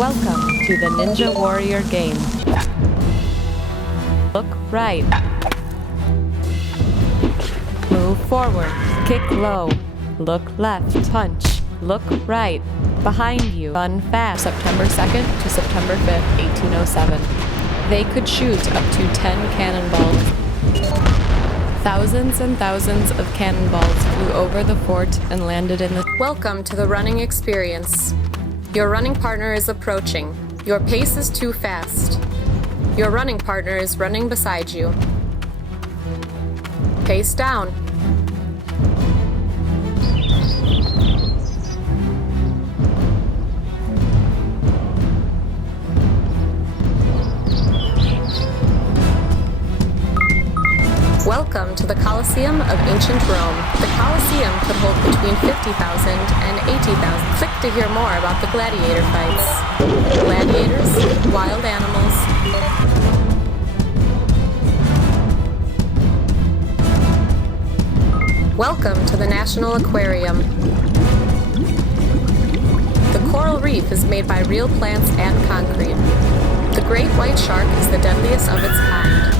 Welcome to the Ninja Warrior game. Look right. Move forward. Kick low. Look left. Punch. Look right. Behind you. Run fast. September 2nd to September 5th, 1807. They could shoot up to 10 cannonballs. Thousands and thousands of cannonballs flew over the fort and landed in the... Welcome to the running experience. Your running partner is approaching. Your pace is too fast. Your running partner is running beside you. Pace down. Welcome to the Colosseum of ancient Rome. The Colosseum could hold between 50,000 and 80,000. Click to hear more about the gladiator fights. Gladiators, wild animals. Welcome to the National Aquarium. The coral reef is made by real plants and concrete. The great white shark is the deadliest of its kind.